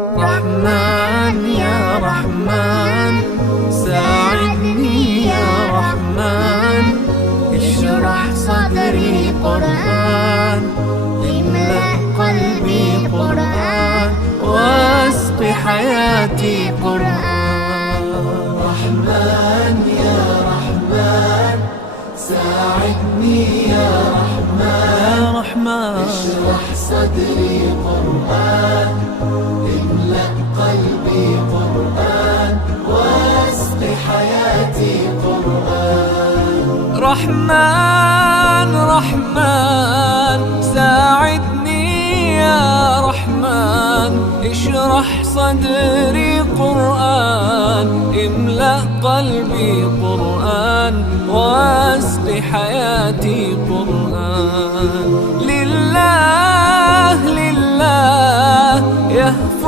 رحمن يا رحمن ساعدني يا رحمن، اشرح صدري قرآن، املأ قلبي قرآن، واسق حياتي قرآن. رحمن يا رحمن ساعدني يا رحمن، اشرح صدري قرآن، املأ قلبي قرآن، واسق حياتي قرآن. رحمن رحمن ساعدني يا رحمن، اشرح صدري قرآن، املأ قلبي قرآن، واسق حياتي قرآن. لله لله